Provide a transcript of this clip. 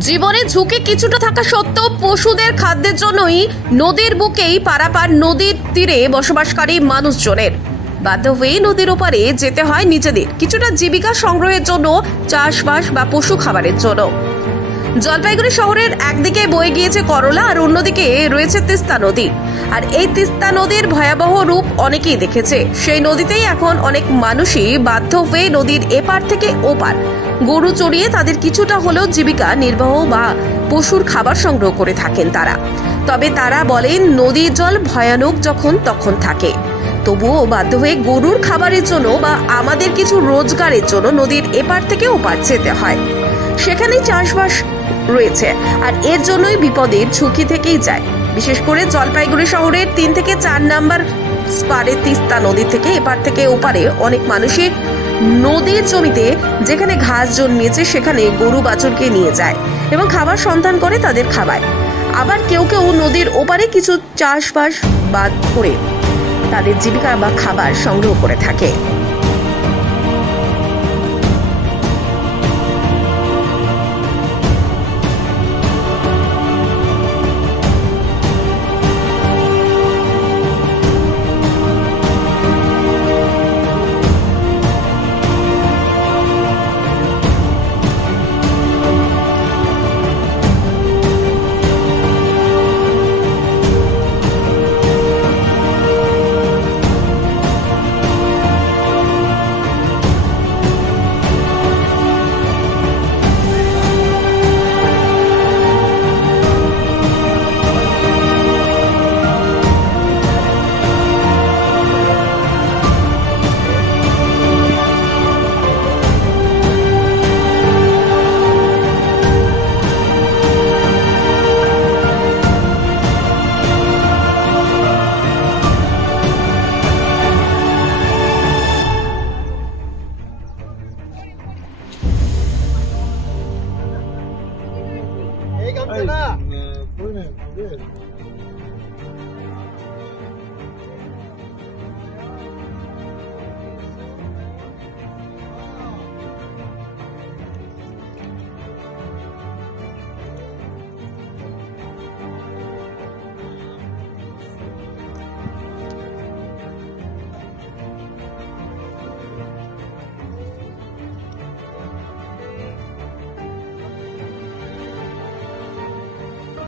জীবনে ঝুঁকি কিছুটা থাকা সত্ত্বেও পশুদের খাদ্যের জন্যই নদীর বুকেই পারাপার নদীর তীরে বসবাসকারী মানুষজনের বাধ্য হয়ে নদীর ওপারে যেতে হয় নিজেদের কিছুটা জীবিকা সংগ্রহের জন্য, চাষবাস বা পশু খাবারের জন্য। জলপাইগুড়ি শহরের একদিকে বয়ে গিয়েছে করলা আর অন্যদিকে রয়েছে তিস্তা নদী। আর এই তিস্তা নদীর ভয়াবহ রূপ অনেকেই দেখেছে। সেই নদীতেই এখন অনেক মানুষই বাধ্য হয়ে নদীর এপার থেকে ওপার গরু চড়িয়ে তাদের কিছুটা হলেও জীবিকা নির্বাহ বা পশুর খাবার সংগ্রহ করে থাকেন তারা। তবে তারা বলেন নদীর জল ভয়ানক যখন তখন থাকে, তবুও বাধ্য হয়ে গরুর খাবারের জন্য বা আমাদের কিছু রোজগারের জন্য নদীর এপার থেকে ওপার যেতে হয়। সেখানেই চাষবাস রয়েছে আর এর জন্যই বিপদের ঝুঁকি থেকেই যায়। বিশেষ করে জলপাইগুড়ি শহরের 3 থেকে 4 নম্বর স্পারে তিস্তা নদী থেকে এপার থেকে ওপারে অনেক মানুষই নদীর জমিতে যেখানে ঘাস জন্মিয়েছে সেখানে গরু বাছুরকে নিয়ে যায় এবং খাবার সন্ধান করে তাদের খাওয়ায়। আবার কেউ কেউ নদীর ওপারে কিছু চাষবাস বাদ করে তাদের জীবিকা বা খাবার সংগ্রহ করে থাকে। এই গামছা না